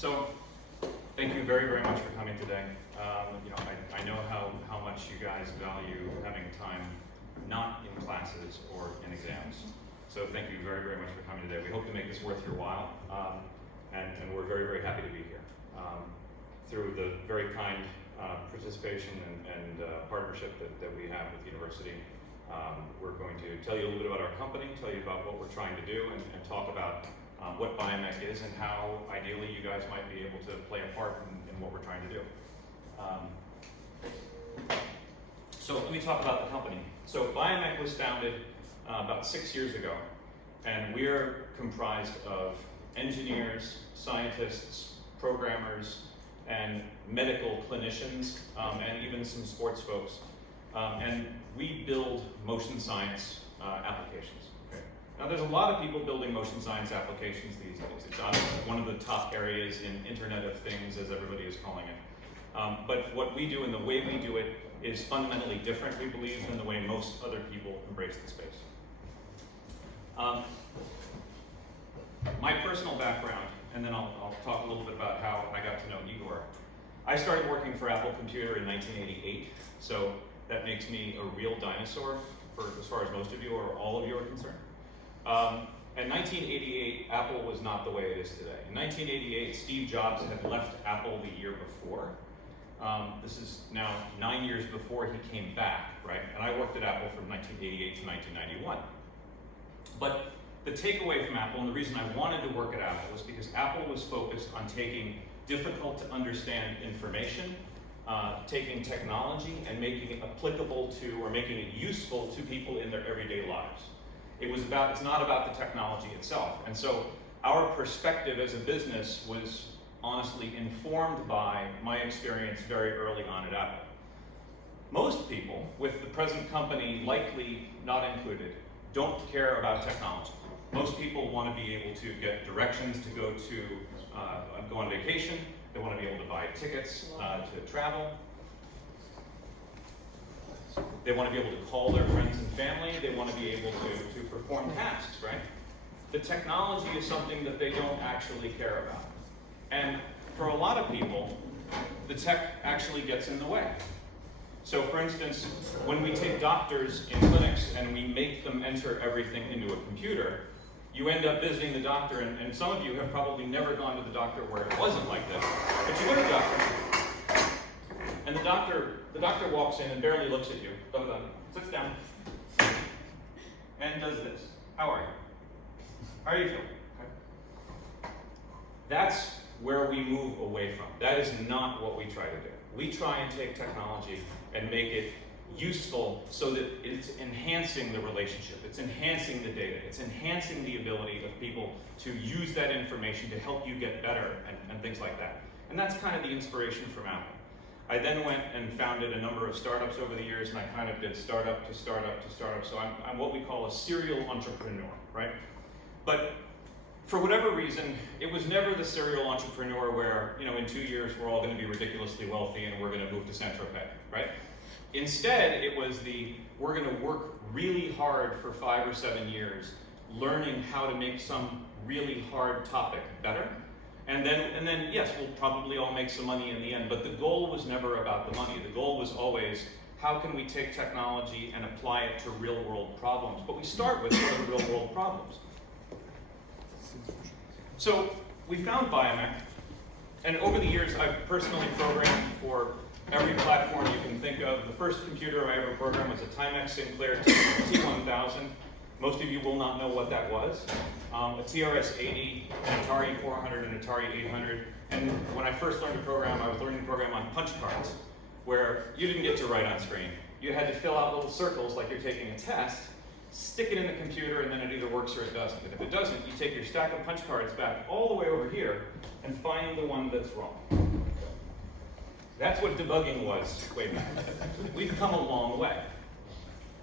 So, thank you very, very much for coming today. I know how much you guys value having time not in classes or in exams. So thank you very, very much for coming today. We hope to make this worth your while, and we're very, very happy to be here. Through the very kind participation and partnership that we have with the university, we're going to tell you a little bit about our company, tell you about what we're trying to do, and talk about what BioMech is and how ideally you guys might be able to play a part in what we're trying to do. So let me talk about the company. So BioMech was founded about 6 years ago, and we're comprised of engineers, scientists, programmers, and medical clinicians, and even some sports folks. And we build motion science applications. Okay? Now there's a lot of people building motion science applications these days. It's obviously one of the top areas in Internet of Things, as everybody is calling it. But what we do and the way we do it is fundamentally different, we believe, than the way most other people embrace the space. My personal background, and then I'll talk a little bit about how I got to know Igor. I started working for Apple Computer in 1988, so that makes me a real dinosaur for as far as most of you or all of you are concerned. In 1988, Apple was not the way it is today. In 1988, Steve Jobs had left Apple the year before. This is now 9 years before he came back, right? And I worked at Apple from 1988 to 1991. But the takeaway from Apple, and the reason I wanted to work at Apple, was because Apple was focused on taking difficult to understand information, taking technology and making it applicable to, or making it useful to people in their everyday lives. It's not about the technology itself. And so our perspective as a business was honestly informed by my experience very early on at Apple. Most people, with the present company likely not included, don't care about technology. Most people want to be able to get directions to go on vacation. They want to be able to buy tickets to travel. They want to be able to call their friends and family. They want to be able to perform tasks, right? The technology is something that they don't actually care about. And for a lot of people, the tech actually gets in the way. So for instance, when we take doctors in clinics and we make them enter everything into a computer, you end up visiting the doctor, and some of you have probably never gone to the doctor where it wasn't like this, but you go to the doctor, and the doctor walks in and barely looks at you, sits down, and does this. How are you? How are you feeling? Okay. That's where we move away from. That is not what we try to do. We try and take technology and make it useful so that it's enhancing the relationship, it's enhancing the data, it's enhancing the ability of people to use that information to help you get better and things like that. And that's kind of the inspiration from Apple. I then went and founded a number of startups over the years, and I kind of did startup to startup to startup. So I'm what we call a serial entrepreneur, right? But for whatever reason, it was never the serial entrepreneur where, in 2 years we're all going to be ridiculously wealthy and we're going to move to Saint-Tropez, right? Instead, it was we're going to work really hard for 5 or 7 years, learning how to make some really hard topic better. And then, yes, we'll probably all make some money in the end, but the goal was never about the money. The goal was always, how can we take technology and apply it to real world problems? But we start with sort of real world problems. So we found BioMech, and over the years I've personally programmed for every platform you can think of. The first computer I ever programmed was a Timex Sinclair T1000. Most of you will not know what that was. A TRS-80, an Atari 400, an Atari 800. And when I first learned to program, I was learning to program on punch cards, where you didn't get to write on screen. You had to fill out little circles like you're taking a test, stick it in the computer, and then it either works or it doesn't. And if it doesn't, you take your stack of punch cards back all the way over here and find the one that's wrong. That's what debugging was way back. We've come a long way.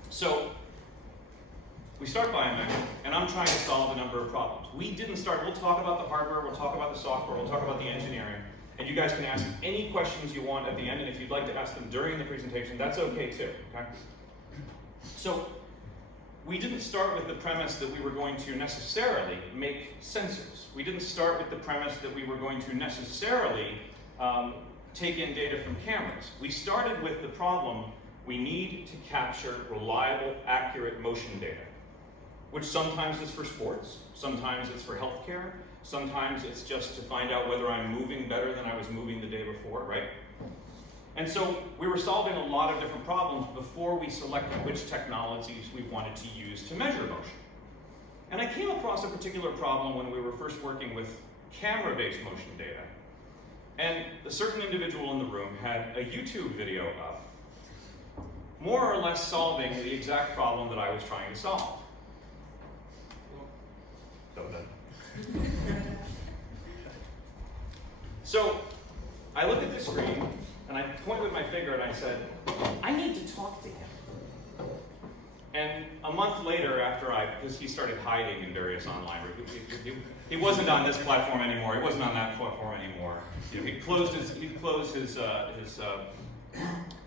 So we start BioMech, and I'm trying to solve a number of problems. We'll talk about the hardware, we'll talk about the software, we'll talk about the engineering, and you guys can ask any questions you want at the end, and if you'd like to ask them during the presentation, that's okay too, okay? So we didn't start with the premise that we were going to necessarily make sensors. We didn't start with the premise that we were going to necessarily take in data from cameras. We started with the problem, we need to capture reliable, accurate motion data, which sometimes is for sports, sometimes it's for healthcare, sometimes it's just to find out whether I'm moving better than I was moving the day before, right? And so we were solving a lot of different problems before we selected which technologies we wanted to use to measure motion. And I came across a particular problem when we were first working with camera-based motion data. And a certain individual in the room had a YouTube video up, more or less solving the exact problem that I was trying to solve. So I look at this screen, and I point with my finger and I said, I need to talk to him. And a month later, because he started hiding in various online, he wasn't on this platform anymore, he wasn't on that platform anymore. He closed his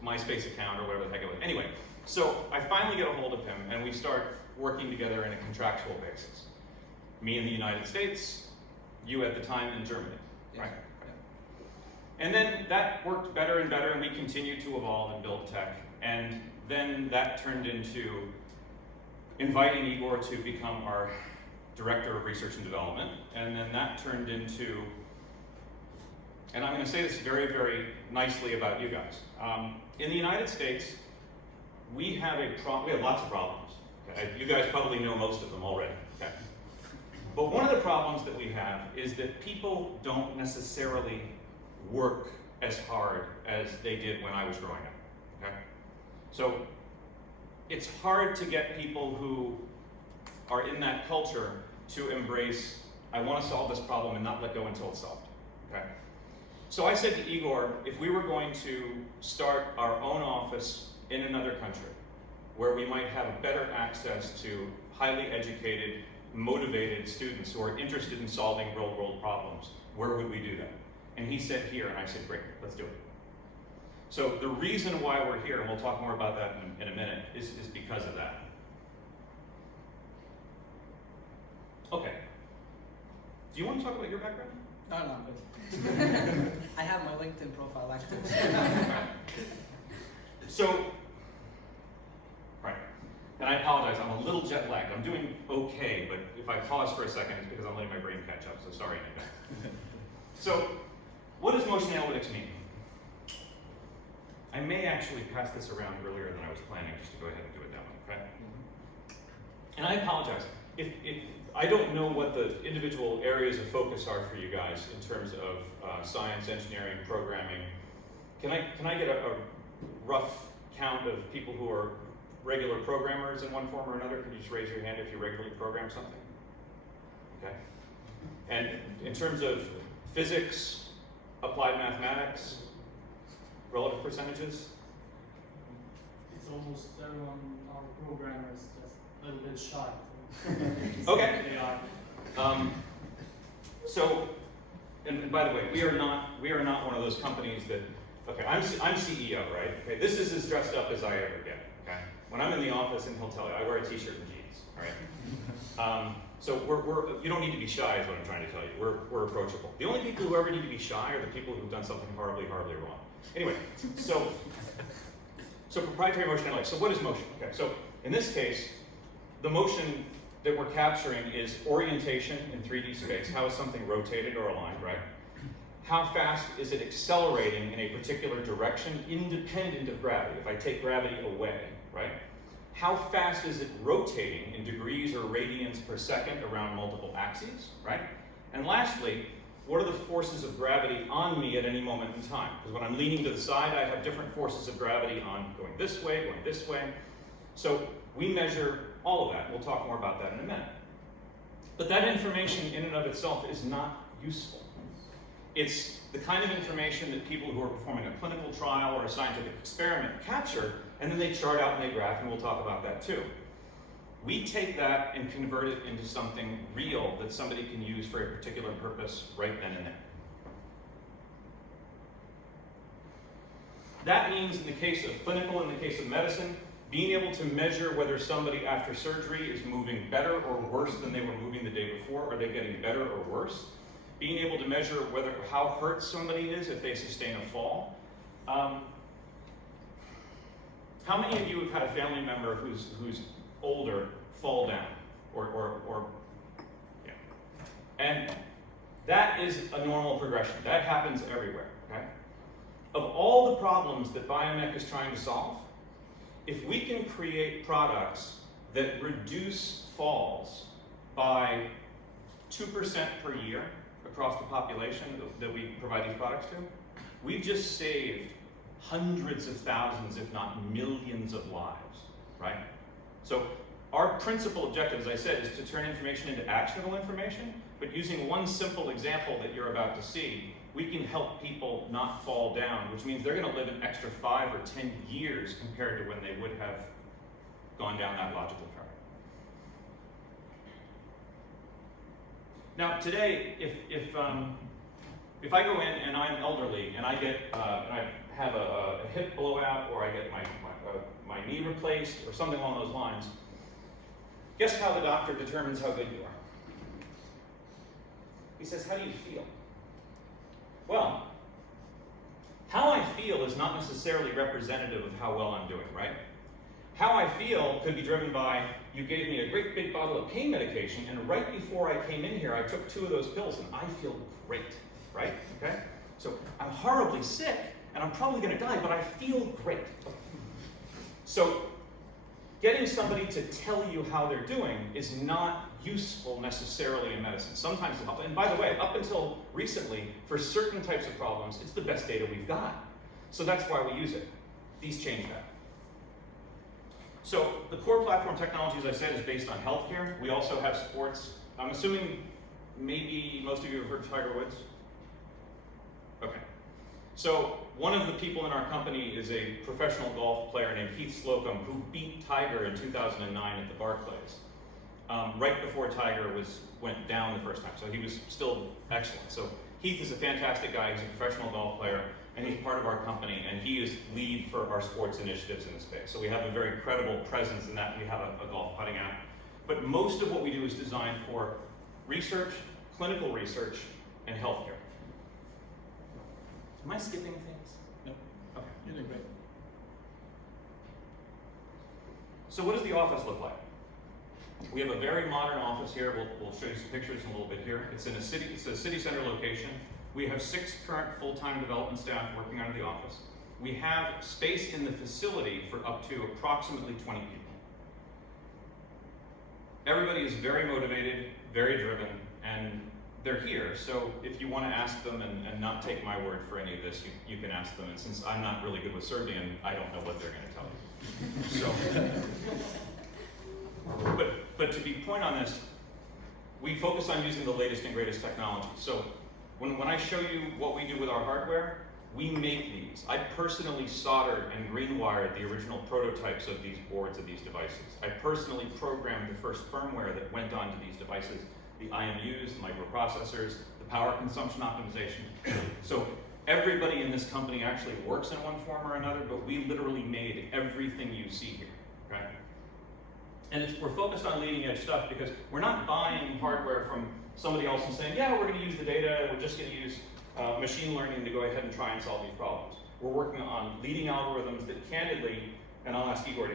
MySpace account or whatever the heck it was. Anyway, so I finally get a hold of him and we start working together in a contractual basis. Me in the United States, you at the time in Germany, right? And then that worked better and better, and we continued to evolve and build tech. And then that turned into inviting Igor to become our director of research and development. And then that turned into, and I'm going to say this very, very nicely about you guys. In the United States, we have lots of problems. Okay? You guys probably know most of them already. Okay? But one of the problems that we have is that people don't necessarily work as hard as they did when I was growing up, okay? So it's hard to get people who are in that culture to embrace, I want to solve this problem and not let go until it's solved, okay? So I said to Igor, if we were going to start our own office in another country, where we might have better access to highly educated, motivated students who are interested in solving real-world problems, where would we do that? And he said here, and I said, great, let's do it. So the reason why we're here, and we'll talk more about that in a minute, is because of that. Okay. Do you want to talk about your background? No, good. I have my LinkedIn profile active. So, right. And I apologize, I'm a little jet lagged. I'm doing okay, but if I pause for a second, it's because I'm letting my brain catch up, so sorry in advance. So, what does motion analytics mean? I may actually pass this around earlier than I was planning, just to go ahead and do it that way, okay? And I apologize. If I don't know what the individual areas of focus are for you guys in terms of science, engineering, programming. Can I get a rough count of people who are regular programmers in one form or another? Could you just raise your hand if you regularly program something? Okay. And in terms of physics, applied mathematics, relative percentages? It's almost everyone are programmers, just a little bit shy. Okay. They are. So, and by the way, we are not one of those companies that, okay, I'm CEO, right? Okay, this is as dressed up as I ever get, okay? When I'm in the office, and he'll tell you, I wear a t-shirt and jeans, all right? So you don't need to be shy is what I'm trying to tell you. We're approachable. The only people who ever need to be shy are the people who've done something horribly, horribly wrong. Anyway, so proprietary motion analytics. So what is motion? Okay, so in this case, the motion that we're capturing is orientation in 3D space. How is something rotated or aligned, right? How fast is it accelerating in a particular direction independent of gravity? If I take gravity away, right? How fast is it rotating in degrees or radians per second around multiple axes, right? And lastly, what are the forces of gravity on me at any moment in time? Because when I'm leaning to the side, I have different forces of gravity on going this way. So we measure all of that. We'll talk more about that in a minute. But that information in and of itself is not useful. It's the kind of information that people who are performing a clinical trial or a scientific experiment capture, and then they chart out and they graph, and we'll talk about that too. We take that and convert it into something real that somebody can use for a particular purpose right then and there. That means in the case of clinical, in the case of medicine, being able to measure whether somebody after surgery is moving better or worse than they were moving the day before. Are they getting better or worse? Being able to measure how hurt somebody is if they sustain a fall. How many of you have had a family member who's older fall down? Yeah. And that is a normal progression. That happens everywhere, okay? Of all the problems that BioMech is trying to solve, if we can create products that reduce falls by 2% per year across the population that we provide these products to, we've just saved hundreds of thousands, if not millions of lives, right? So our principal objective, as I said, is to turn information into actionable information, but using one simple example that you're about to see, we can help people not fall down, which means they're gonna live an extra 5 or 10 years compared to when they would have gone down that logical chart. Now today, if I go in and I'm elderly and I get and I have a hip blowout, or I get my knee replaced or something along those lines, guess how the doctor determines how good you are? He says, how do you feel? Well, how I feel is not necessarily representative of how well I'm doing, right? How I feel could be driven by, you gave me a great big bottle of pain medication, and right before I came in here, I took 2 of those pills, and I feel great, right? Okay? So I'm horribly sick, and I'm probably gonna die, but I feel great. So getting somebody to tell you how they're doing is not useful necessarily in medicine. Sometimes it helps. And by the way, up until recently, for certain types of problems, it's the best data we've got. So that's why we use it. These change that. So the core platform technology, as I said, is based on healthcare. We also have sports. I'm assuming maybe most of you have heard of Tiger Woods? Okay. So one of the people in our company is a professional golf player named Heath Slocum, who beat Tiger in 2009 at the Barclays. Right before Tiger went down the first time, so he was still excellent. So Heath is a fantastic guy. He's a professional golf player, and he's part of our company, and he is lead for our sports initiatives in the space. So we have a very credible presence in that. We have a golf putting app. But most of what we do is designed for research, clinical research, and healthcare. Am I skipping things? No. Okay. You're doing great. So what does the office look like? We have a very modern office here. We'll show you some pictures in a little bit here. It's a city center location. We have 6 current full-time development staff working out of the office. We have space in the facility for up to approximately 20 people. Everybody is very motivated, very driven, and they're here. So if you want to ask them and not take my word for any of this, you can ask them. And since I'm not really good with Serbian, I don't know what they're going to tell you. So, but to be point on this, we focus on using the latest and greatest technology. So when I show you what we do with our hardware, we make these. I personally soldered and green wired the original prototypes of these boards, of these devices. I personally programmed the first firmware that went onto these devices, the IMUs, the microprocessors, the power consumption optimization. So everybody in this company actually works in one form or another, but we literally made everything you see here, right? And we're focused on leading edge stuff because we're not buying hardware from somebody else and saying, yeah, we're going to use the data, we're just going to use machine learning to go ahead and try and solve these problems. We're working on leading algorithms that candidly, and I'll ask Igor to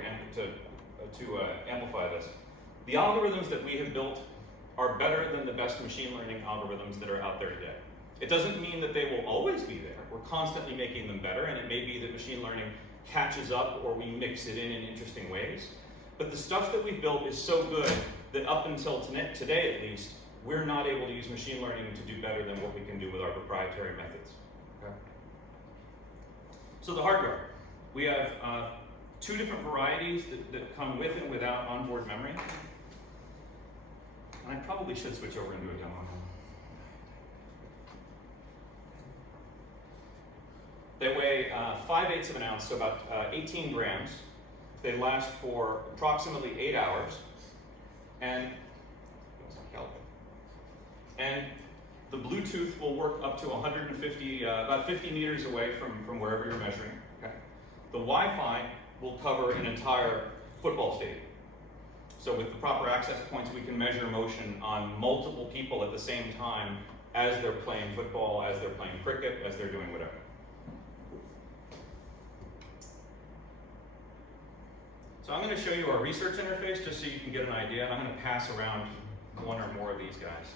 amplify this, the algorithms that we have built are better than the best machine learning algorithms that are out there today. It doesn't mean that they will always be there. We're constantly making them better, and it may be that machine learning catches up or we mix it in interesting ways. But the stuff that we've built is so good that up until today at least, we're not able to use machine learning to do better than what we can do with our proprietary methods. Okay? So the hardware. We have 2 different varieties that come with and without onboard memory. And I probably should switch over and do a demo now. They weigh 5/8 of an ounce, so about 18 grams. They last for approximately 8 hours, and the Bluetooth will work up to 150, about 50 meters away from wherever you're measuring. Okay. The Wi-Fi will cover an entire football stadium. So with the proper access points, we can measure motion on multiple people at the same time as they're playing football, as they're playing cricket, as they're doing whatever. So I'm going to show you our research interface just so you can get an idea, and I'm going to pass around one or more of these guys.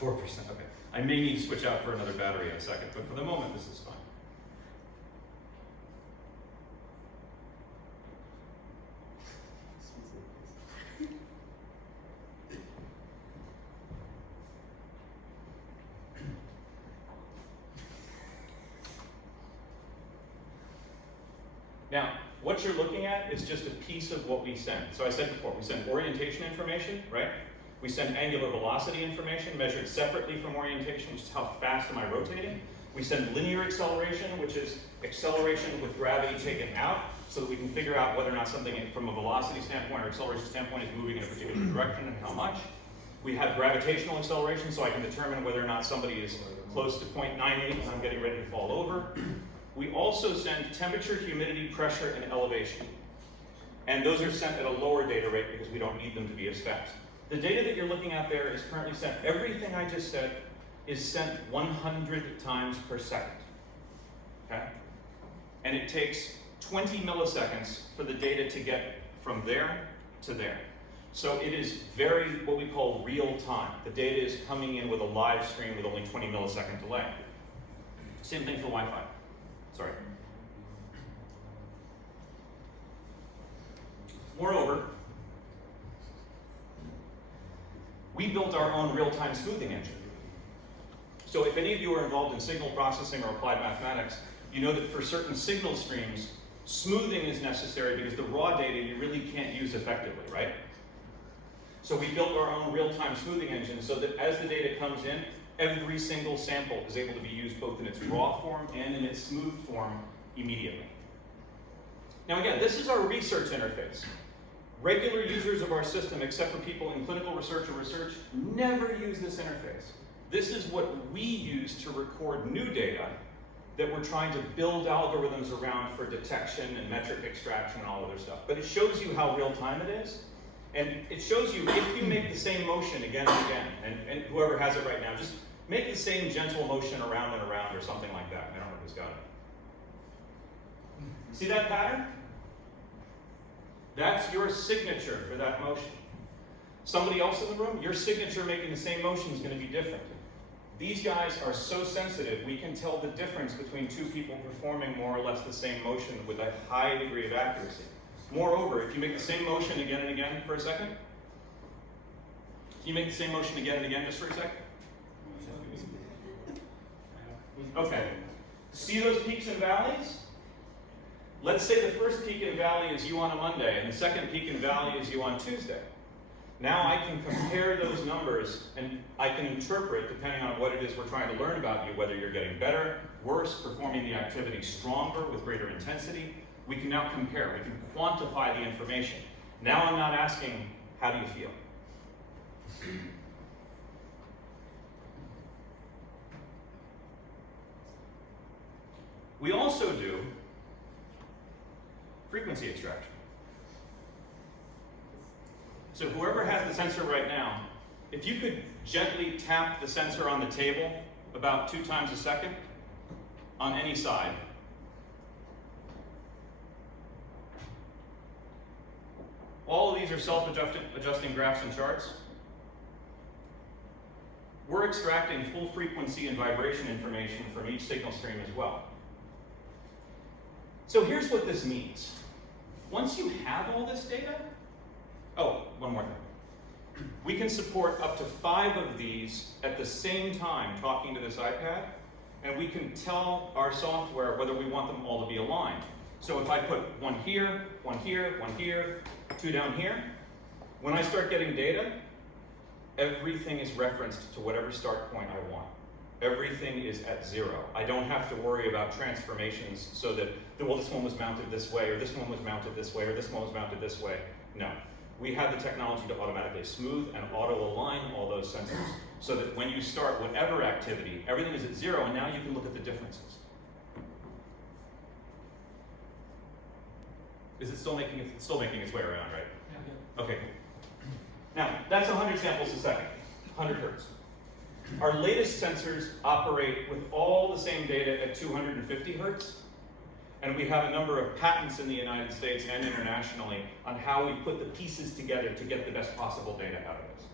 4%, okay. I may need to switch out for another battery in a second, but for the moment, this is fine. Now, what you're looking at is just a piece of what we send. So I said before, we send orientation information, right? We send angular velocity information measured separately from orientation, which is how fast am I rotating. We send linear acceleration, which is acceleration with gravity taken out, so that we can figure out whether or not something from a velocity standpoint or acceleration standpoint is moving in a particular direction and how much. We have gravitational acceleration, so I can determine whether or not somebody is close to 0.98 and I'm getting ready to fall over. We also send temperature, humidity, pressure, and elevation. And those are sent at a lower data rate because we don't need them to be as fast. The data that you're looking at there is currently sent, everything I just said is sent 100 times per second, okay? And it takes 20 milliseconds for the data to get from there to there. So it is very, what we call real time. The data is coming in with a live stream with only 20 millisecond delay. Same thing for Wi-Fi. Sorry. Moreover, we built our own real-time smoothing engine. So if any of you are involved in signal processing or applied mathematics, you know that for certain signal streams, smoothing is necessary because the raw data you really can't use effectively, right? So we built our own real-time smoothing engine so that as the data comes in, every single sample is able to be used both in its raw form and in its smooth form immediately. Now again, this is our research interface. Regular users of our system, except for people in clinical research or research, never use this interface. This is what we use to record new data that we're trying to build algorithms around for detection and metric extraction and all other stuff. But it shows you how real time it is. And it shows you if you make the same motion again and again, and whoever has it right now, just make the same gentle motion around and around or something like that. I don't know who's got it. See that pattern? That's your signature for that motion. Somebody else in the room, your signature making the same motion is going to be different. These guys are so sensitive, we can tell the difference between two people performing more or less the same motion with a high degree of accuracy. Moreover, if you make the same motion again and again for a second, can you make the same motion again and again just for a second? Okay. See those peaks and valleys? Let's say the first peak and valley is you on a Monday, and the second peak and valley is you on Tuesday. Now I can compare those numbers, and I can interpret, depending on what it is we're trying to learn about you, whether you're getting better, worse, performing the activity stronger with greater intensity. We can now compare, we can quantify the information. Now I'm not asking, how do you feel? We also do frequency extraction. So whoever has the sensor right now, if you could gently tap the sensor on the table about 2 times a second on any side. All of these are self-adjusting graphs and charts. We're extracting full frequency and vibration information from each signal stream as well. So here's what this means. Once you have all this data, oh, one more thing. We can support up to 5 of these at the same time talking to this iPad, and we can tell our software whether we want them all to be aligned. So if I put 1 here, 1 here, 1 here, 2 down here, when I start getting data, everything is referenced to whatever start point I want. Everything is at 0. I don't have to worry about transformations so that, well, this one was mounted this way, or this one was mounted this way, or this one was mounted this way. No. We have the technology to automatically smooth and auto-align all those sensors so that when you start whatever activity, everything is at 0, and now you can look at the differences. Is it still making its way around, right? Yeah. Okay, cool. Now, that's 100 samples a second, 100 hertz. Our latest sensors operate with all the same data at 250 hertz, and we have a number of patents in the United States and internationally on how we put the pieces together to get the best possible data out of this.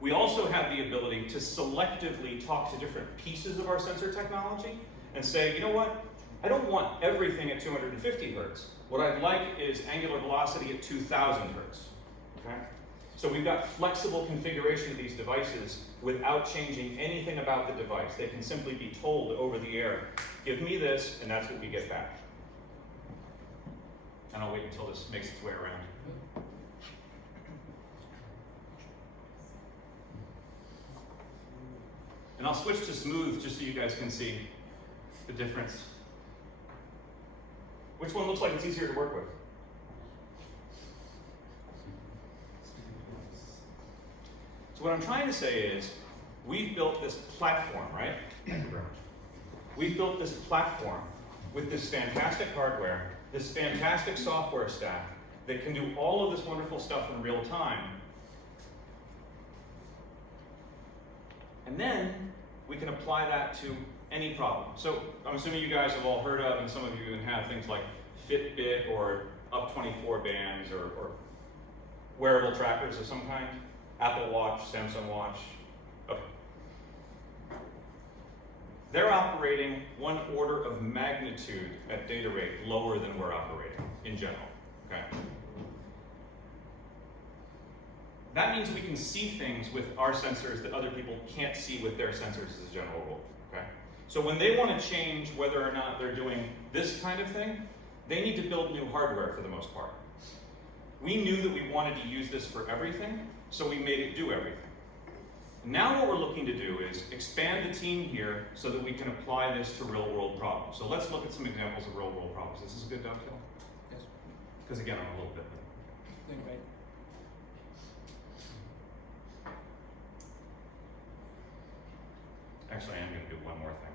We also have the ability to selectively talk to different pieces of our sensor technology and say, you know what? I don't want everything at 250 hertz. What I'd like is angular velocity at 2000 hertz. Okay? So we've got flexible configuration of these devices without changing anything about the device. They can simply be told over the air, give me this, and that's what we get back. And I'll wait until this makes its way around. And I'll switch to smooth just so you guys can see the difference. Which one looks like it's easier to work with? So what I'm trying to say is, we've built this platform, right? Thank you very much. We've built this platform with this fantastic hardware, this fantastic software stack that can do all of this wonderful stuff in real time. And then we can apply that to any problem. So I'm assuming you guys have all heard of, and some of you even have things like Fitbit or Up24 bands or wearable trackers of some kind. Apple Watch, Samsung Watch. Okay. They're operating 1 order of magnitude at data rate lower than we're operating in general. Okay. That means we can see things with our sensors that other people can't see with their sensors as a general rule. Okay. So when they want to change whether or not they're doing this kind of thing, they need to build new hardware for the most part. We knew that we wanted to use this for everything, so we made it do everything. Now what we're looking to do is expand the team here so that we can apply this to real-world problems. So let's look at some examples of real-world problems. This is a good dovetail? Yes. Because again, I'm a little bit. Doing great. Actually, I am going to do one more thing.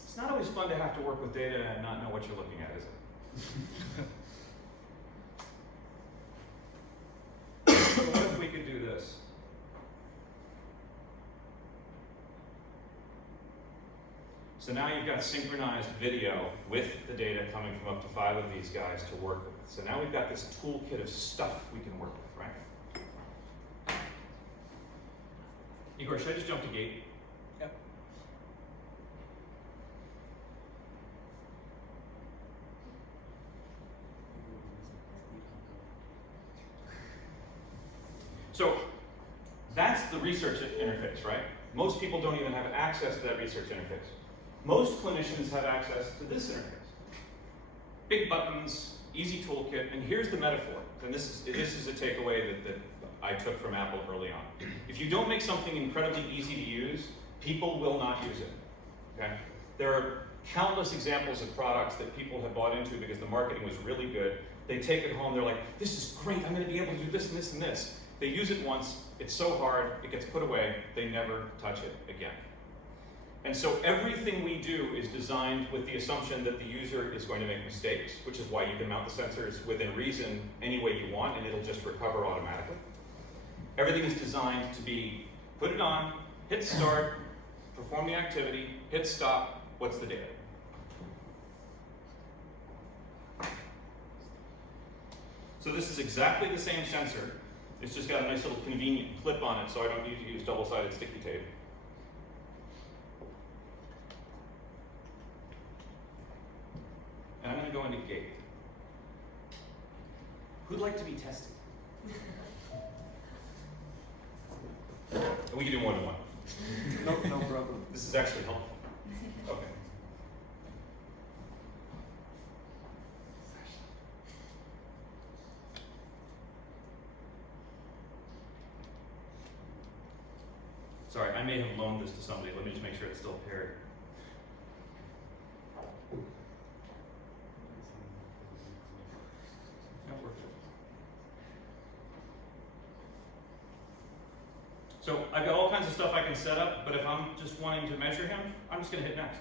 It's not always fun to have to work with data and not know what you're looking at, is it? So what if we could do this? So now you've got synchronized video with the data coming from up to 5 of these guys to work with. So now we've got this toolkit of stuff we can work with, right? Igor, should I just jump to gate? Yep. So that's the research interface, right? Most people don't even have access to that research interface. Most clinicians have access to this interface. Big buttons, easy toolkit, and here's the metaphor. And this is a takeaway that I took from Apple early on. If you don't make something incredibly easy to use, people will not use it. Okay? There are countless examples of products that people have bought into because the marketing was really good. They take it home, they're like, this is great, I'm gonna be able to do this and this and this. They use it once, it's so hard, it gets put away, they never touch it again. And so everything we do is designed with the assumption that the user is going to make mistakes, which is why you can mount the sensors within reason any way you want and it'll just recover automatically. Everything is designed to be, put it on, hit start, perform the activity, hit stop, what's the data? So this is exactly the same sensor. It's just got a nice little convenient clip on it so I don't need to use double-sided sticky tape. And I'm going to go into gate. Who'd like to be tested? We can do one-to-one. No problem. This is actually helpful. Okay. Sorry, I may have loaned this to somebody. Let me just make sure it's still paired. So I've got all kinds of stuff I can set up, but if I'm just wanting to measure him, I'm just going to hit next.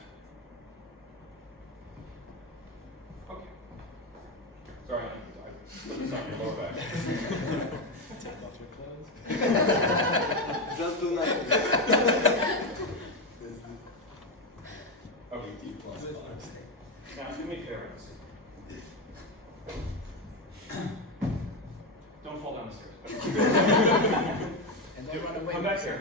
Okay. Sorry, I put this on your lower back. Take off your clothes. Just do that. Okay. Now do me a favor. Don't fall down the stairs. And don't run away. Come back here.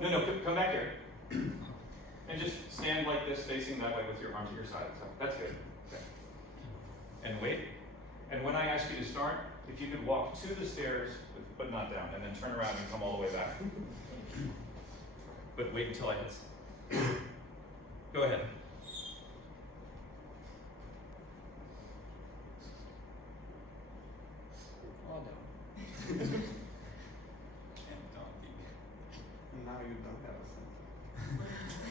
No, come back here. And just stand like this, facing that way with your arms at your side. So that's good. Okay. And wait. And when I ask you to start, if you could walk to the stairs, but not down, and then turn around and come all the way back. But wait until I hit. Go ahead. Oh no. Now you don't have a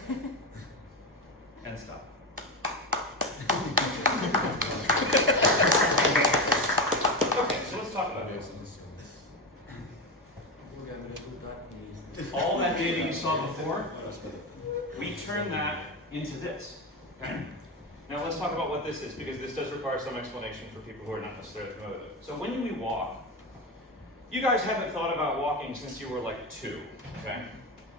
center. And stop. Okay, so let's talk about this. All that data you saw before, we turn that into this. Okay? Now let's talk about what this is, because this does require some explanation for people who are not necessarily familiar with it. So when we walk, you guys haven't thought about walking since you were like 2, okay?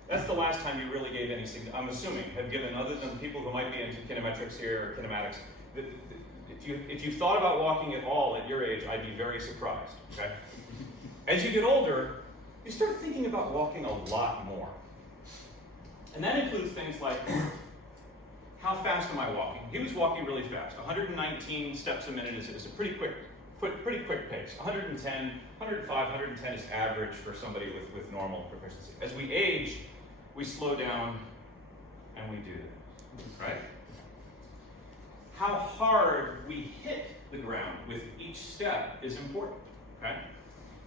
That's the last time you really gave any I'm assuming, have given, other than people who might be into kinemetrics here or kinematics, if you thought about walking at all at your age, I'd be very surprised, okay? As you get older, you start thinking about walking a lot more. And that includes things like, how fast am I walking? He was walking really fast. 119 steps a minute is a pretty quick pace. 110, 105, 110 is average for somebody with normal proficiency. As we age, we slow down and we do that, right? How hard we hit the ground with each step is important, okay?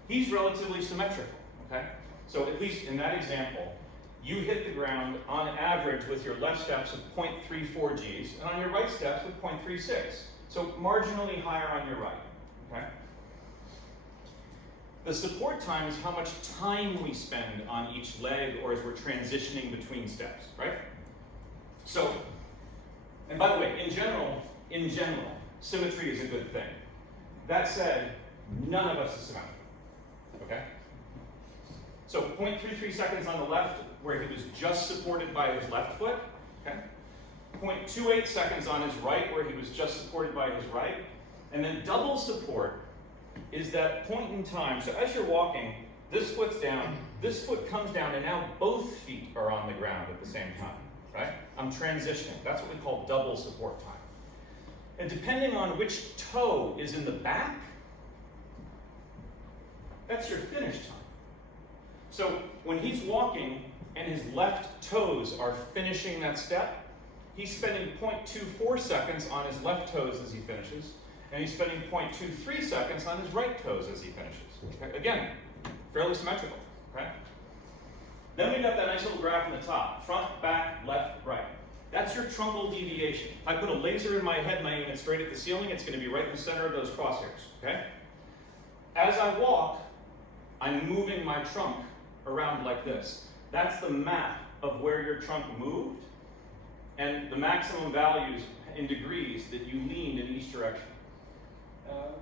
He's relatively symmetrical, okay? So at least in that example, you hit the ground on average with your left steps of 0.34 Gs, and on your right steps with 0.36. So marginally higher on your right, okay? The support time is how much time we spend on each leg or as we're transitioning between steps, right? So, and by the way, in general, symmetry is a good thing. That said, none of us is symmetrical, okay? So 0.33 seconds on the left, where he was just supported by his left foot, okay? 0.28 seconds on his right, where he was just supported by his right. And then double support is that point in time. So as you're walking, this foot's down, this foot comes down, and now both feet are on the ground at the same time, right? I'm transitioning. That's what we call double support time. And depending on which toe is in the back, that's your finish time. So when he's walking and his left toes are finishing that step, he's spending 0.24 seconds on his left toes as he finishes, and he's spending 0.23 seconds on his right toes as he finishes. Okay? Again, fairly symmetrical, okay? Then we've got that nice little graph on the top, front, back, left, right. That's your truncal deviation. If I put a laser in my head and I aim it straight at the ceiling, it's going to be right in the center of those crosshairs, okay? As I walk, I'm moving my trunk around like this. That's the map of where your trunk moved and the maximum values in degrees that you leaned in each direction.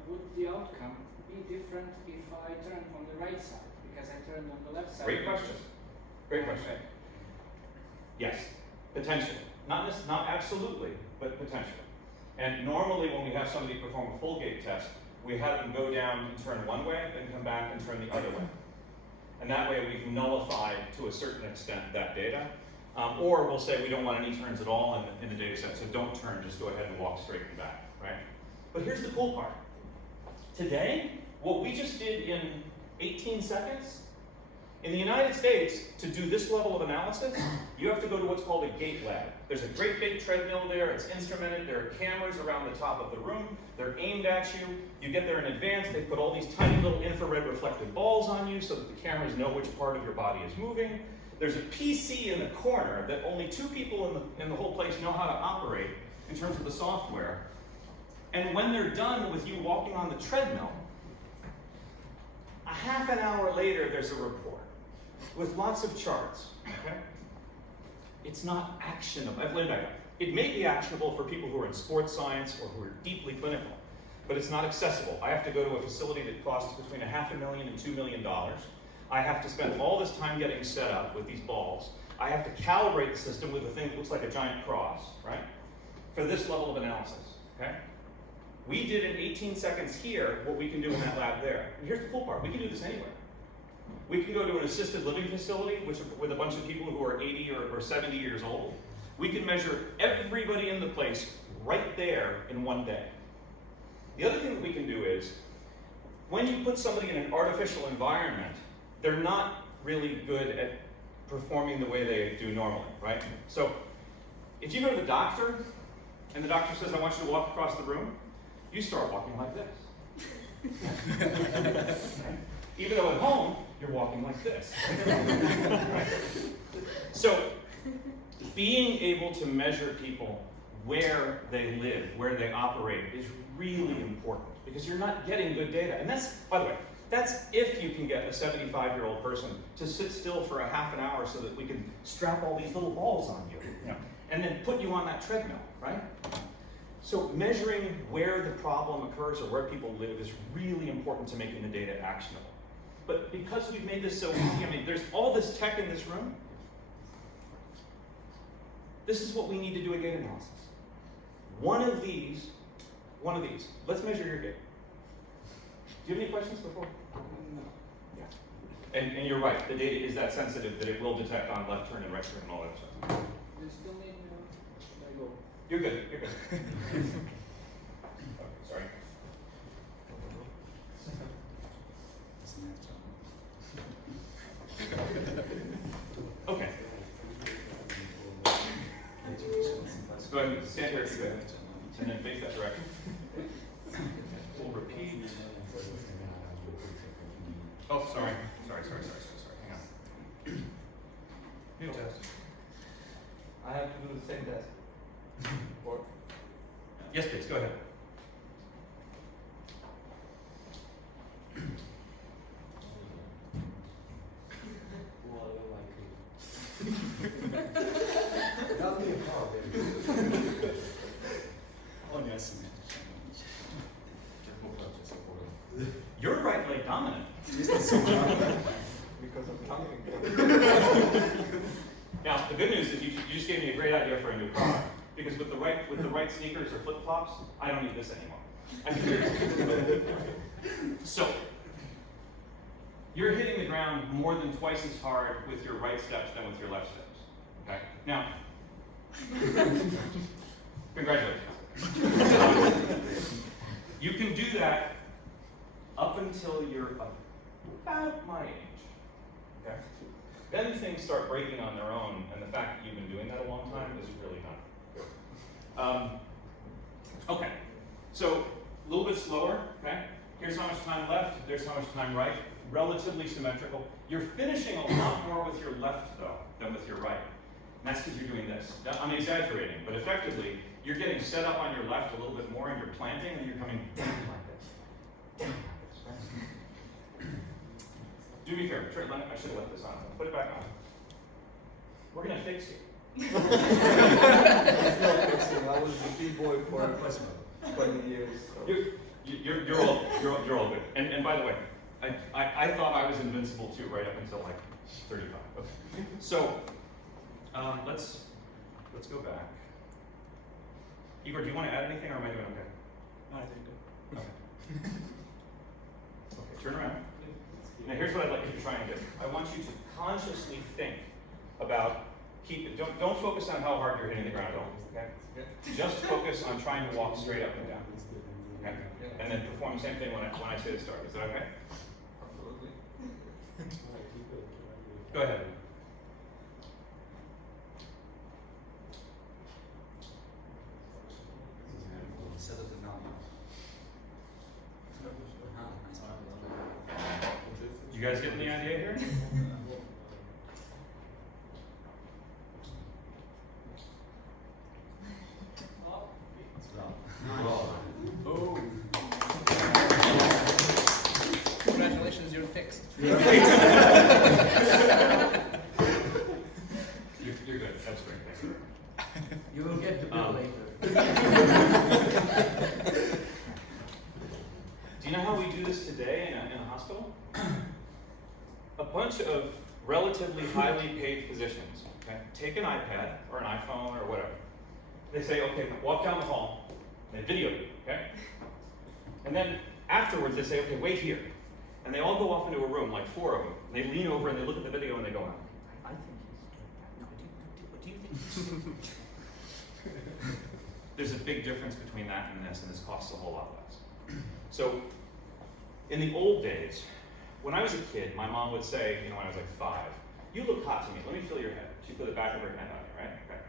Would the outcome be different if I turned on the right side? Because I turned on the left side. Great question. Great question. Yes, potentially. Not absolutely, but potentially. And normally when we have somebody perform a full gait test, we have them go down and turn one way, then come back and turn the other way. And that way we've nullified to a certain extent that data. Or we'll say we don't want any turns at all in the data set, so don't turn, just go ahead and walk straight and back, right? But here's the cool part. Today, what we just did in 18 seconds In the United States, to do this level of analysis, you have to go to what's called a gait lab. There's a great big treadmill there, it's instrumented, there are cameras around the top of the room, they're aimed at you. You get there in advance, they put all these tiny little infrared reflective balls on you so that the cameras know which part of your body is moving. There's a PC in the corner that only 2 people in the whole place know how to operate in terms of the software. And when they're done with you walking on the treadmill, a half an hour later, there's a report with lots of charts, okay? It's not actionable. Let me back up. It may be actionable for people who are in sports science or who are deeply clinical, but it's not accessible. I have to go to a facility that costs between $500,000 and $2 million. I have to spend all this time getting set up with these balls. I have to calibrate the system with a thing that looks like a giant cross, right? For this level of analysis, okay? We did in 18 seconds here what we can do in that lab there. And here's the cool part, we can do this anywhere. We can go to an assisted living facility with a bunch of people who are 80 or 70 years old. We can measure everybody in the place right there in one day. The other thing that we can do is, when you put somebody in an artificial environment, they're not really good at performing the way they do normally, right? So, if you go to the doctor, and the doctor says, I want you to walk across the room, you start walking like this. Right? Even though at home, you're walking like this. Right? So, being able to measure people where they live, where they operate, is really important because you're not getting good data. And that's, by the way, that's if you can get a 75-year-old person to sit still for a half an hour so that we can strap all these little balls on you, and then put you on that treadmill, right? So measuring where the problem occurs or where people live is really important to making the data actionable. But because we've made this so easy, I mean, there's all this tech in this room. This is what we need to do a gait analysis. One of these, let's measure your gait. Do you have any questions before? No. Yeah. And you're right, the data is that sensitive that it will detect on left turn and right turn and all that stuff. You still need should I go? You're good, you're good. Okay, sorry. Okay. Let's go ahead and stand here if you could, and then face that direction. We'll repeat. Oh, sorry. Sorry. Hang on. New test. I have to do the same test. Or Yes, please, go ahead. Not me a car, baby. You're right leg dominant. Because of coming. Now, the good news is you just gave me a great idea for a new car. Because with the right sneakers or flip flops, I don't need this anymore. I can do this. So, you're hitting the ground more than twice as hard with your right steps than with your left steps. Okay? Now, congratulations. You can do that up until you're about my age. Okay? Then things start breaking on their own, and the fact that you've been doing that a long time is really not good. Okay, so a little bit slower, okay? Here's how much time left, there's how much time right. Relatively symmetrical. You're finishing a lot more with your left, though, than with your right. And that's because you're doing this. Now, I'm exaggerating, but effectively, you're getting set up on your left a little bit more, and you're planting, and you're coming down like this. Down like this, right? Do me a favor, I should have left this on. Put it back on. We're gonna fix you. It's not fixing. I was the B-boy for 20 years. So. You're all good. And by the way, I thought I was invincible too, right up until like 35. Okay. So let's go back. Igor, do you want to add anything, or am I doing okay? I think good. Okay. Okay, turn around. Now here's what I'd like you to try and do. I want you to consciously think about don't focus on how hard you're hitting the ground at all, okay? Just focus on trying to walk straight up and down. Okay? And then perform the same thing when I say to start. Is that okay? Absolutely. Go ahead. You guys getting the idea here? Oh. Congratulations, you're fixed. You're good. That's great. Thank you. You will get the bill later. Do you know how we do this today in a hospital? A bunch of relatively highly paid physicians, okay, take an iPad or an iPhone or whatever. They say, okay, walk down the hall. They video you, okay? And then afterwards they say, okay, wait here. And they all go off into a room, like 4 of them. And they lean over and they look at the video and they go, I think he's what do you think? There's a big difference between that and this costs a whole lot less. So, in the old days, when I was a kid, my mom would say, you know, when I was like 5, you look hot to me, let me feel your head. She'd put the back of her hand on you, right? Okay.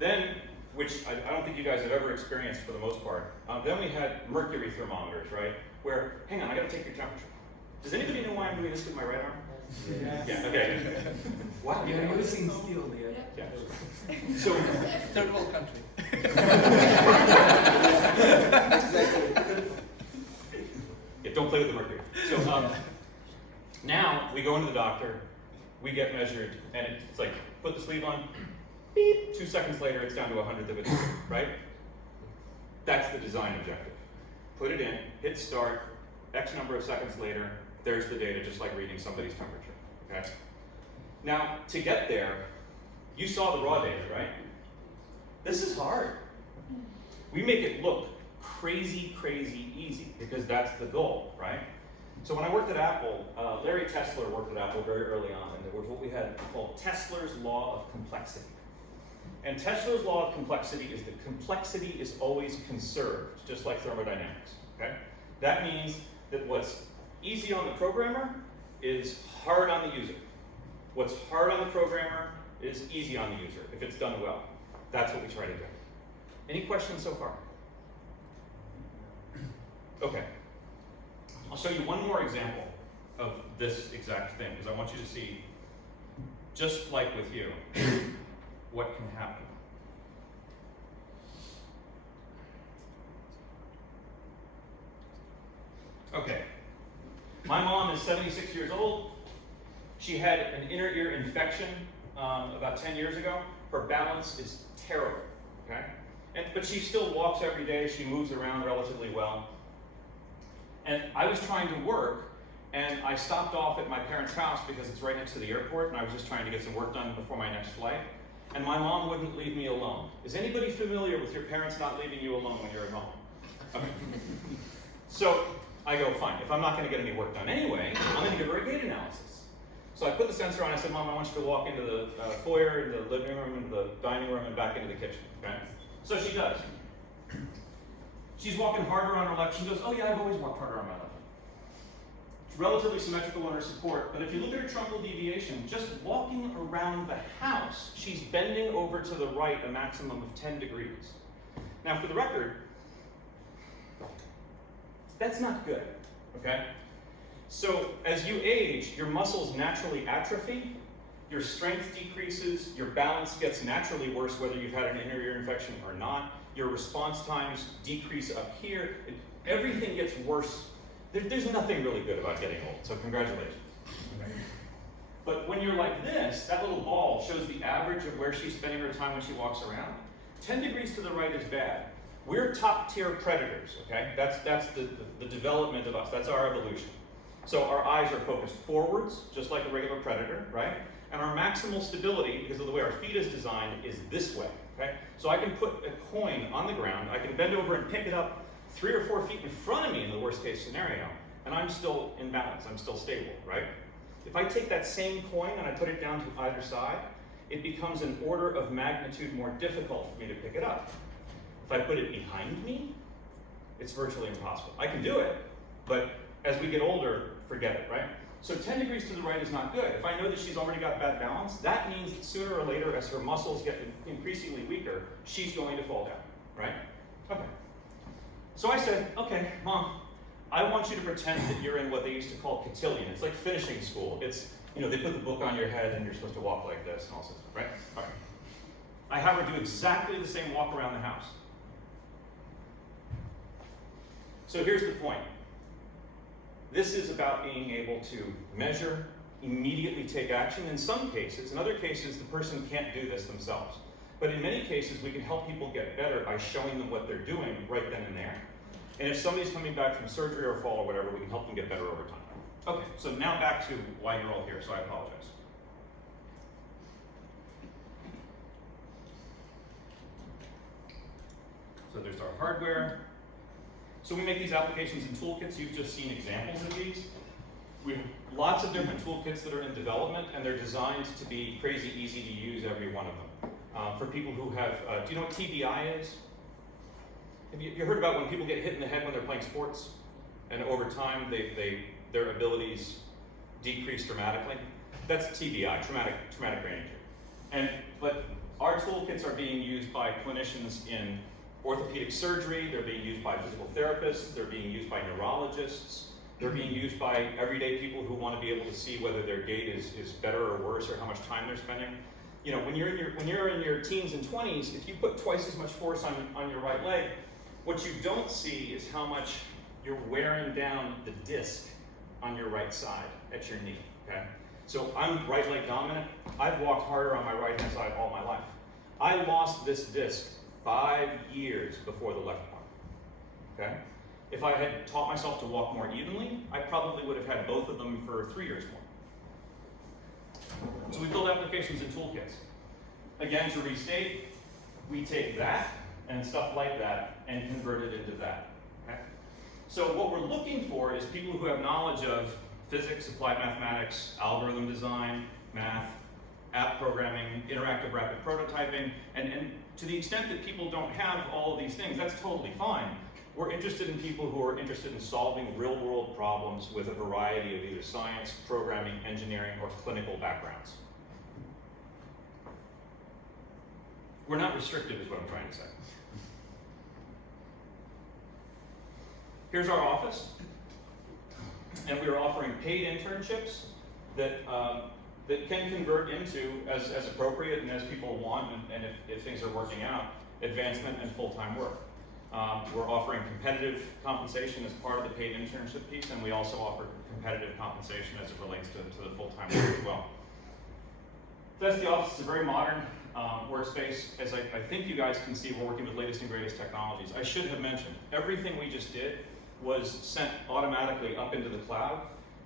Then, which I don't think you guys have ever experienced for the most part, then we had mercury thermometers, right? Where, hang on, I gotta take your temperature. Does anybody know why I'm doing this with my right arm? Yes. Yeah, okay. Wow. You're using steel there. Yeah. So, Third world country. yeah, don't play with the mercury. So now we go into the doctor, we get measured, and it's like, put the sleeve on, beep, 2 seconds later it's down to 100th of a degree, right? That's the design objective. Put it in, hit start, X number of seconds later, there's the data, just like reading somebody's temperature, okay? Now, to get there, you saw the raw data, right? This is hard. We make it look crazy, crazy easy, because that's the goal, right? So when I worked at Apple, Larry Tesler worked at Apple very early on, and there was what we had called Tesler's law of complexity. And Tesler's law of complexity is that complexity is always conserved, just like thermodynamics, okay? That means that what's easy on the programmer is hard on the user. What's hard on the programmer is easy on the user, if it's done well. That's what we try to do. Any questions so far? Okay. I'll show you one more example of this exact thing, because I want you to see, just like with you, what can happen. Okay. My mom is 76 years old. She had an inner ear infection about 10 years ago. Her balance is terrible, okay? But she still walks every day. She moves around relatively well. And I was trying to work, and I stopped off at my parents' house because it's right next to the airport, and I was just trying to get some work done before my next flight. And my mom wouldn't leave me alone. Is anybody familiar with your parents not leaving you alone when you're at home? Okay. So I go, fine, if I'm not going to get any work done anyway, I'm going to give her a gait analysis. So I put the sensor on, I said, Mom, I want you to walk into the foyer, into the living room, into the dining room, and back into the kitchen, okay? So she does. She's walking harder on her left. She goes, oh yeah, I've always walked harder on my left. It's relatively symmetrical in her support, but if you look at her truncal deviation, just walking around the house, she's bending over to the right a maximum of 10 degrees. Now, for the record, that's not good, okay? So as you age, your muscles naturally atrophy, your strength decreases, your balance gets naturally worse whether you've had an inner ear infection or not, your response times decrease up here, everything gets worse. There's nothing really good about getting old, so congratulations. Okay. But when you're like this, that little ball shows the average of where she's spending her time when she walks around. 10 degrees to the right is bad. We're top tier predators, okay? That's the development of us, that's our evolution. So our eyes are focused forwards, just like a regular predator, right? And our maximal stability, because of the way our feet is designed, is this way, okay? So I can put a coin on the ground, I can bend over and pick it up 3 or 4 feet in front of me in the worst case scenario, and I'm still in balance, I'm still stable, right? If I take that same coin and I put it down to either side, it becomes an order of magnitude more difficult for me to pick it up. If I put it behind me, it's virtually impossible. I can do it, but as we get older, forget it, right? So 10 degrees to the right is not good. If I know that she's already got bad balance, that means that sooner or later, as her muscles get increasingly weaker, she's going to fall down, right? Okay. So I said, okay, Mom, I want you to pretend that you're in what they used to call cotillion. It's like finishing school. It's, you know, they put the book on your head and you're supposed to walk like this and all sorts of stuff, right? All right. I have her do exactly the same walk around the house. So here's the point. This is about being able to measure, immediately take action in some cases. In other cases, the person can't do this themselves. But in many cases, we can help people get better by showing them what they're doing right then and there. And if somebody's coming back from surgery or fall or whatever, we can help them get better over time. Okay, so now back to why you're all here, so I apologize. So there's our hardware. So we make these applications and toolkits. You've just seen examples of these. We have lots of different toolkits that are in development, and they're designed to be crazy easy to use, every one of them. For people who have, do you know what TBI is? Have you heard about when people get hit in the head when they're playing sports? And over time, their abilities decrease dramatically? That's TBI, traumatic brain injury. But our toolkits are being used by clinicians in orthopedic surgery, they're being used by physical therapists, they're being used by neurologists, they're being used by everyday people who want to be able to see whether their gait is better or worse or how much time they're spending. You know, when you're in your teens and 20s, if you put twice as much force on your right leg, what you don't see is how much you're wearing down the disc on your right side at your knee, okay? So I'm right leg dominant. I've walked harder on my right hand side all my life. I lost this disc 5 years before the left one, okay? If I had taught myself to walk more evenly, I probably would have had both of them for 3 years more. So we build applications and toolkits. Again, to restate, we take that and stuff like that and convert it into that, okay? So what we're looking for is people who have knowledge of physics, applied mathematics, algorithm design, math, app programming, interactive rapid prototyping, and to the extent that people don't have all of these things, that's totally fine. We're interested in people who are interested in solving real-world problems with a variety of either science, programming, engineering, or clinical backgrounds. We're not restrictive, is what I'm trying to say. Here's our office, and we are offering paid internships that can convert into, as appropriate and as people want, and if things are working out, advancement and full-time work. We're offering competitive compensation as part of the paid internship piece, and we also offer competitive compensation as it relates to the full-time work as well. That's the office. It's a very modern workspace. As I think you guys can see, we're working with latest and greatest technologies. I should have mentioned, everything we just did was sent automatically up into the cloud,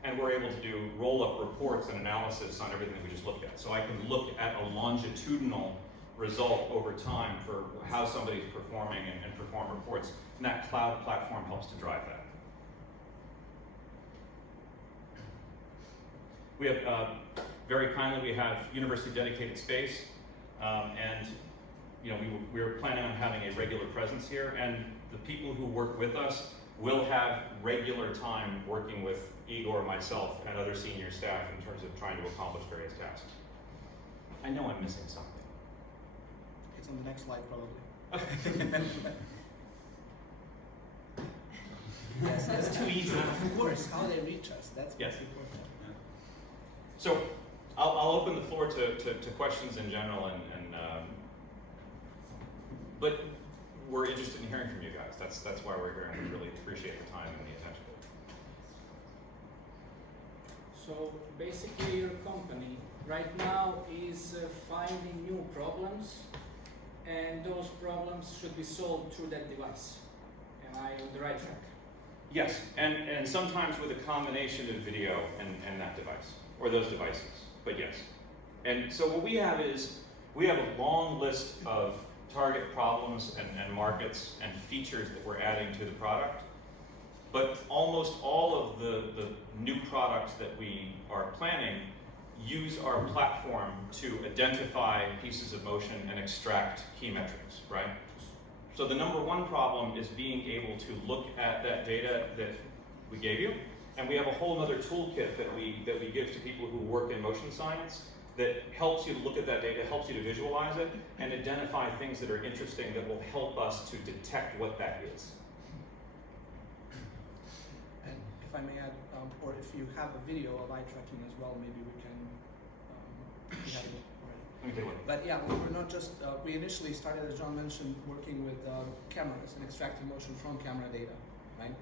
and we're able to do roll-up reports and analysis on everything that we just looked at. So I can look at a longitudinal result over time for how somebody's performing and perform reports. And that cloud platform helps to drive that. We have, very kindly, we have university dedicated space. And you know, we're planning on having a regular presence here. And the people who work with us will have regular time working with Igor, myself, and other senior staff in terms of trying to accomplish various tasks. I know I'm missing something. It's on the next slide, probably. Yes, That's too easy. Of course, how they reach us, that's Yes. what's important. So I'll open the floor to questions in general, but we're interested in hearing from you guys. That's why we're here, and we really appreciate the time and the attention. So basically your company right now is finding new problems, and those problems should be solved through that device. Am I on the right track? Yes, and sometimes with a combination of video and that device, or those devices, but yes. And so what we have is, we have a long list of target problems and markets and features that we're adding to the product. But almost all of the new products that we are planning use our platform to identify pieces of motion and extract key metrics, right? So the number one problem is being able to look at that data that we gave you And we have a whole other toolkit that we give to people who work in motion science that helps you to look at that data, helps you to visualize it, and identify things that are interesting that will help us to detect what that is. And if I may add, or if you have a video of eye tracking as well, maybe we can. We have it already. Let me take a look. But yeah, we're not just. We initially started, as John mentioned, working with cameras and extracting motion from camera data, right?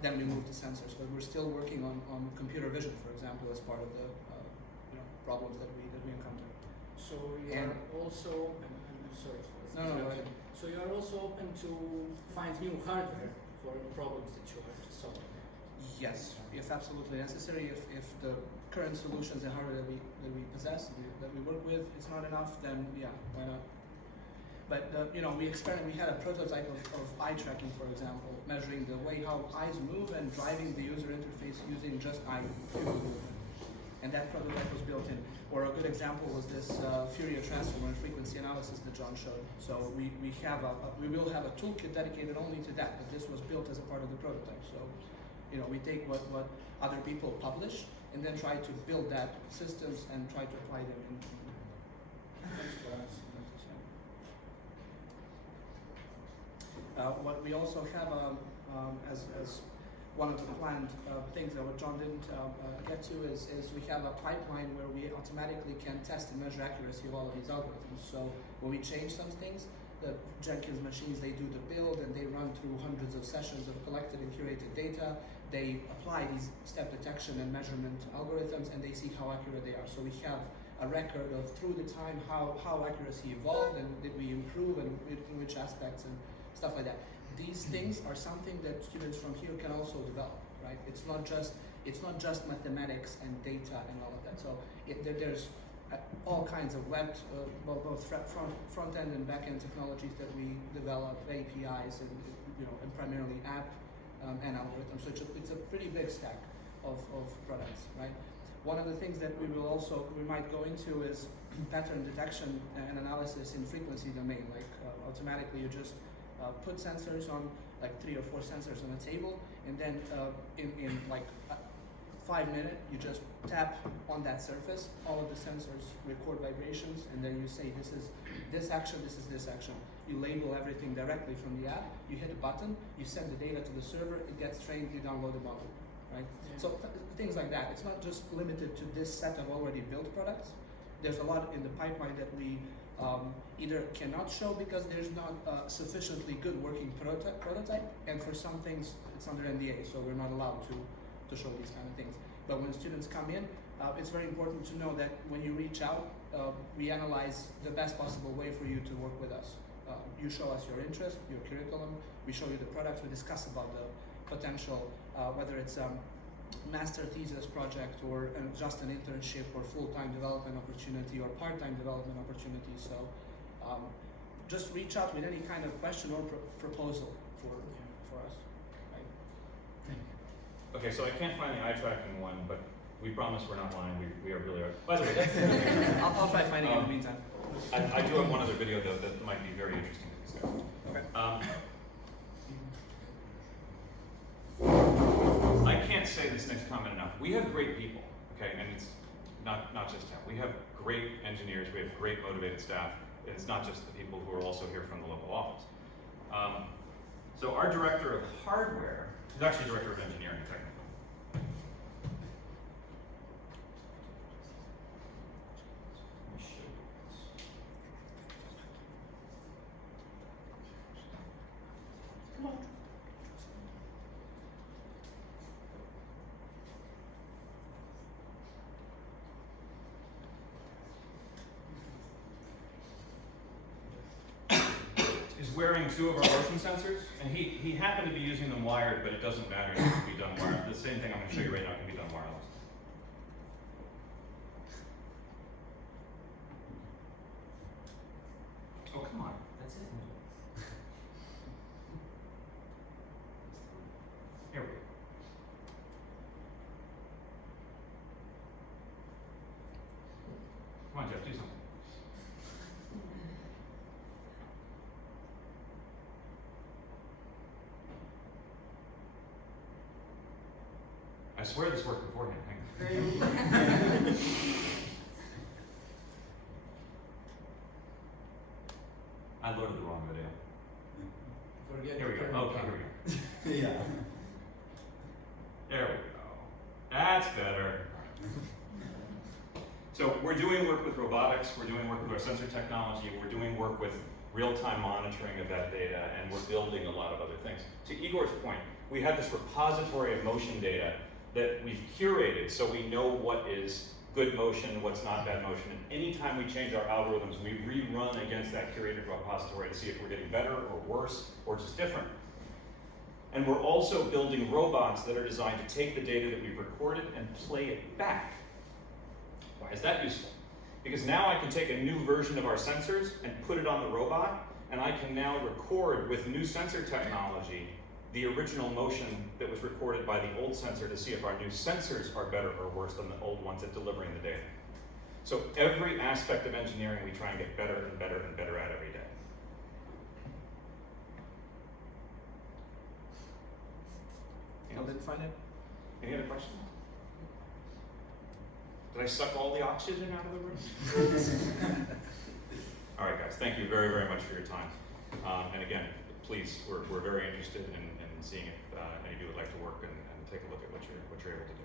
Then we moved to sensors, but we're still working on computer vision, for example, as part of the problems that we encounter. So you And- are also, I'm sorry for No, go ahead. So you are also open to find new hardware for the problems that you are solving. Yes, if absolutely necessary. If the current solutions and hardware that we possess, that we work with, it's not enough, then yeah, why not? But we had a prototype of eye tracking, for example, measuring the way how eyes move and driving the user interface using just eye movement. And that prototype was built in. Or a good example was this Fourier transform and frequency analysis that John showed. So we will have a toolkit dedicated only to that, but this was built as a part of the prototype. So we take what other people publish and then try to build that systems and try to apply them in. What we also have as one of the planned things that what John didn't get to is we have a pipeline where we automatically can test and measure accuracy of all of these algorithms. So when we change some things, the Jenkins machines, they do the build and they run through hundreds of sessions of collected and curated data. They apply these step detection and measurement algorithms and they see how accurate they are. So we have a record of through the time how accuracy evolved and did we improve and in which aspects and stuff like that. These things are something that students from here can also develop, right? It's not just mathematics and data and all of that. So there's all kinds of web, both front end and back end technologies that we develop, APIs and primarily app and algorithms. So it's a pretty big stack of products, right? One of the things that we might go into is pattern detection and analysis in frequency domain. Like automatically you just put sensors on, like 3 or 4 sensors on a table, and then in like 5 minutes, you just tap on that surface, all of the sensors record vibrations, and then you say this is this action, this is this action. You label everything directly from the app, you hit a button, you send the data to the server, it gets trained, you download the model, right? Yeah. So things like that. It's not just limited to this set of already built products. There's a lot in the pipeline that we either cannot show because there's not a sufficiently good working prototype, and for some things it's under NDA, so we're not allowed to show these kind of things. But when students come in, it's very important to know that when you reach out, we analyze the best possible way for you to work with us. You show us your interest, your curriculum, we show you the products, we discuss about the potential, whether it's master thesis project or just an internship or full-time development opportunity or part-time development opportunity. So just reach out with any kind of question or proposal for us. Right? Thank you. Okay, so I can't find the eye tracking one, but we promise we're not lying. We are really are. By the way, I'll try finding it in the meantime. I do have one other video though that might be very interesting to discuss. Okay. I can't say this next comment enough. We have great people, okay, and it's not just that. We have great engineers, we have great motivated staff, and it's not just the people who are also here from the local office. So our director of hardware is actually director of engineering, technically. Let me show you this. Come on. Is wearing 2 of our motion sensors, and he happened to be using them wired, but it doesn't matter, it can be done wired. The same thing I'm going to show you right now can be done wireless. Oh, come on, that's it. Here we go. Come on, Jeff, do something. I swear this worked beforehand. Hang on. I loaded the wrong video. Forget Here we the go. current Okay, time. here we go. Yeah. There we go. That's better. So we're doing work with robotics, we're doing work with our sensor technology, we're doing work with real-time monitoring of that data, and we're building a lot of other things. To Igor's point, we have this repository of motion data that we've curated so we know what is good motion, what's not bad motion, and anytime we change our algorithms, we rerun against that curated repository to see if we're getting better or worse or just different. And we're also building robots that are designed to take the data that we've recorded and play it back. Why is that useful? Because now I can take a new version of our sensors and put it on the robot, and I can now record with new sensor technology the original motion that was recorded by the old sensor to see if our new sensors are better or worse than the old ones at delivering the data. So every aspect of engineering we try and get better and better and better at every day. Y'all didn't find it? Any other questions? Did I suck all the oxygen out of the room? All right, guys, thank you very, very much for your time. And again, please, we're very interested in seeing if any of you would like to work and take a look at what you're able to do.